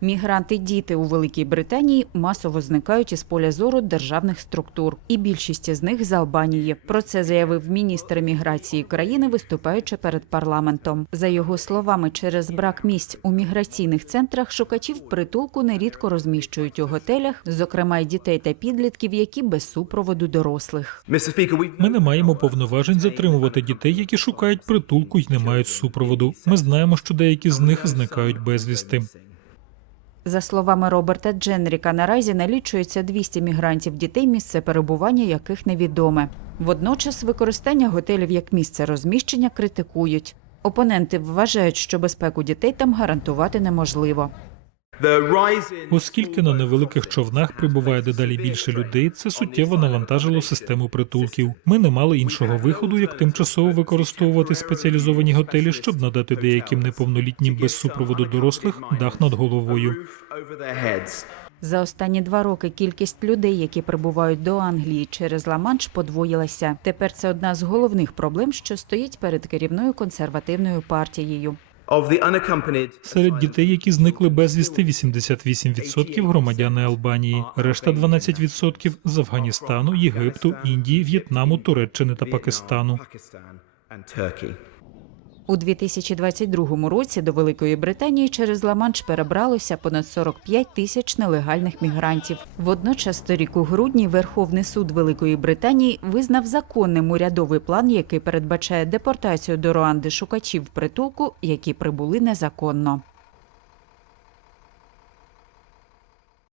Мігранти-діти у Великій Британії масово зникають із поля зору державних структур, і більшість з них з Албанії. Про це заявив міністр міграції країни, виступаючи перед парламентом. За його словами, через брак місць у міграційних центрах шукачів притулку нерідко розміщують у готелях, зокрема й дітей та підлітків, які без супроводу дорослих. Ми не маємо повноважень затримувати дітей, які шукають притулку й не мають супроводу. Ми знаємо, що деякі з них зникають безвісти. За словами Роберта Дженріка, наразі налічується 200 мігрантів дітей, місце перебування яких невідоме. Водночас використання готелів як місце розміщення критикують. Опоненти вважають, що безпеку дітей там гарантувати неможливо. Оскільки на невеликих човнах прибуває дедалі більше людей, це суттєво навантажило систему притулків. Ми не мали іншого виходу, як тимчасово використовувати спеціалізовані готелі, щоб надати деяким неповнолітнім без супроводу дорослих дах над головою. За останні два роки кількість людей, які прибувають до Англії через Ла-Манш, подвоїлася. Тепер це одна з головних проблем, що стоїть перед керівною консервативною партією. Серед дітей, які зникли безвісти, 88% громадяни Албанії, решта 12% з Афганістану, Єгипту, Індії, В'єтнаму, Туреччини та Пакистану. У 2022 році до Великої Британії через Ла-Манш перебралося понад 45 тисяч нелегальних мігрантів. Водночас, торік у грудні Верховний суд Великої Британії визнав законним урядовий план, який передбачає депортацію до Руанди шукачів притулку, які прибули незаконно.